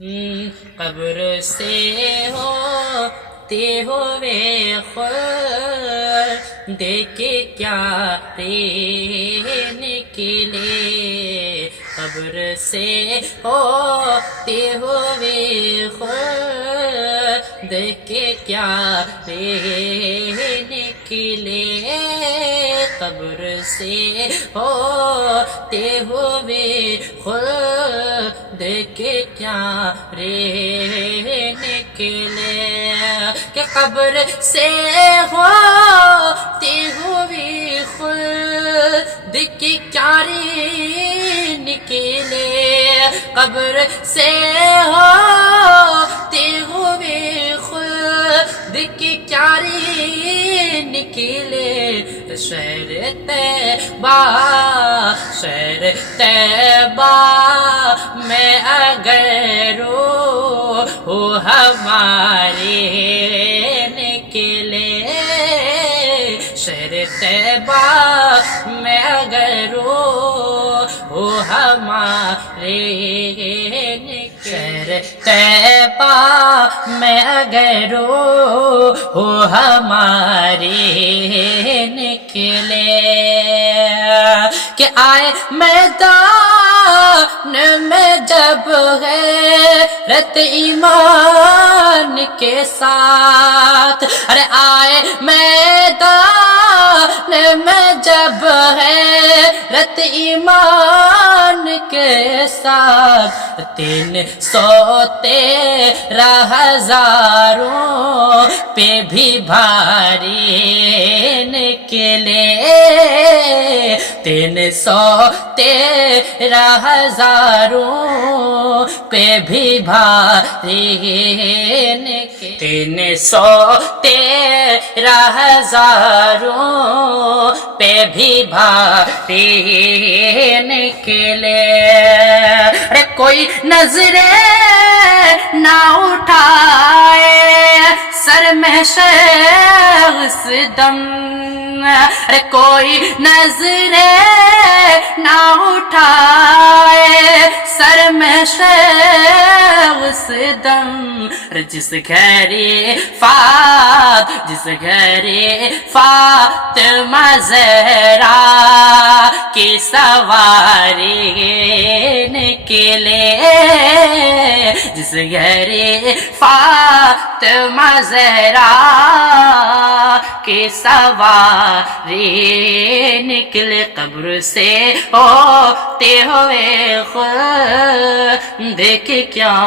قبر سے ہوتے ہوئے خود دیکھے کیا نکلے، قبر سے ہوتے ہوئے خود دیکھے کیا نکلے، قبر سے ہوتے ہوئے خود دیکھے کیا نکلے، کہ قبر سے ہوتے ہوئے خود دیکھے کیا نکلے، قبر سے ہوتے ہوئے خود دیکھے کیا نکلے، شہر طیبہ شہر طیبہ میں اگر روح ہمارے نکلے، شہر طیبہ میں اگر روح ہمارے نکلے، شہر طیبہ میں اگر روح ہمارے نکلے، کہ آئے میدان میں جب غیرت ایمان کے ساتھ، ارے آئے میدان میں جب غیرت ایمان کے ساتھ، 313 ہزاروں پہ بھی بھاری نکلے، 313 ہزاروں پہ بھی بھاری نکلے، 313 ہزاروں پہ بھی بھاری نکلے، ارے کوئی نظریں نہ اٹھائے سر میں اس دم، ارے کوئی نظریں نہ اٹھائے سر میں اس دم، جس گھر فاطمہ زہرا کی سواری نکلے، جس گھر فاطمہ زہرا کی سواری نکلے، قبر سے ہوتے ہوئے خود دیکھ کیا